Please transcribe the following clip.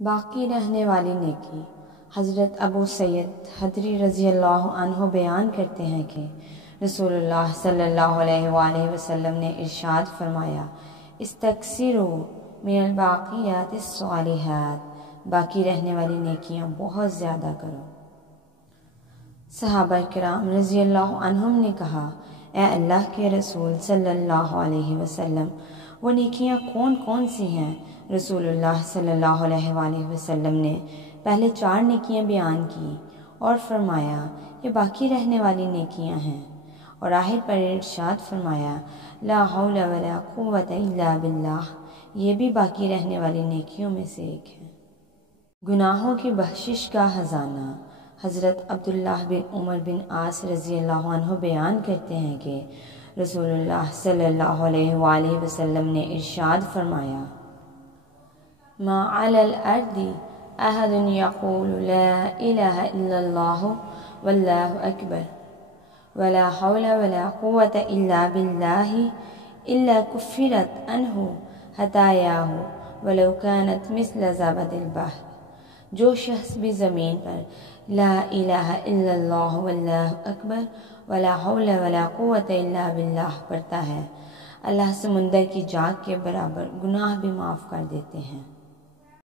باقی رہنے والی نیکی۔ حضرت ابو سعید خدری رضی اللہ عنہ بیان کرتے ہیں کہ رسول اللہ صلی اللہ علیہ وآلہ وسلم نے ارشاد فرمایا، استکثروا من الباقیات الصالحات، باقی رہنے والی نیکیاں بہت زیادہ کرو۔ صحابہ کرام رضی اللہ عنہم نے کہا، اے اللہ کے رسول صلی اللہ علیہ وسلم، وہ نیکیاں کون کون سی ہیں؟ رسول اللہ صلی اللہ علیہ وآلہ وسلم نے پہلے 4 نیکیاں بیان کی اور فرمایا یہ باقی رہنے والی نیکیاں ہیں، اور آخر پر ارشاد فرمایا لا حول ولا قوت الا باللہ، یہ بھی باقی رہنے والی نیکیوں میں سے ایک ہے۔ گناہوں کی بخشش کا خزانہ۔ حضرت عبداللہ بن عمر بن عاص رضی اللہ عنہ بیان کرتے ہیں کہ رسول اللہ صلی اللہ علیہ وآلہ وسلم نے ارشاد فرمایا، ما علی الارض احد یقول لا الہ الا اللہ واللہ اکبر ولا حول ولا قوة الا باللہ الا کفرت عنہ خطایاہ ولو کانت مثل زبد البحر۔ جو شخص بھی زمین پر لا الہ الا اللہ واللہ اکبر ولا حول ولا قوة الا باللہ پڑھتا ہے، اللہ سمندر کی جاگ کے برابر گناہ بھی معاف کر دیتے ہیں۔